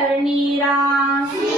Sarnira.